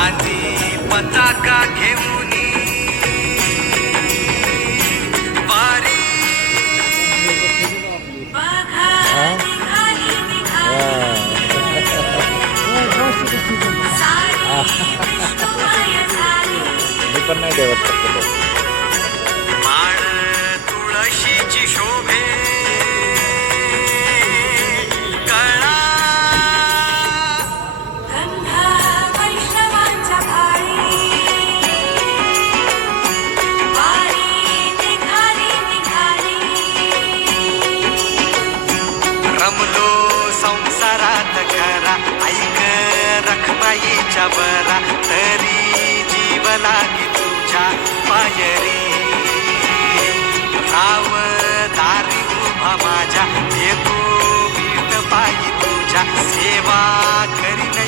आधी पताका घेऊन वारी मी पण नाही ठेवत शक्यतो. माळ तुळशीची शोभे कळा रमलो संसारात खरा ऐक रखमाईच्या बरा तरी जीव लागी तुझ्या पायरी राव दारी उभा माझ्या येतो मीठ पायी तुझ्या सेवा करीन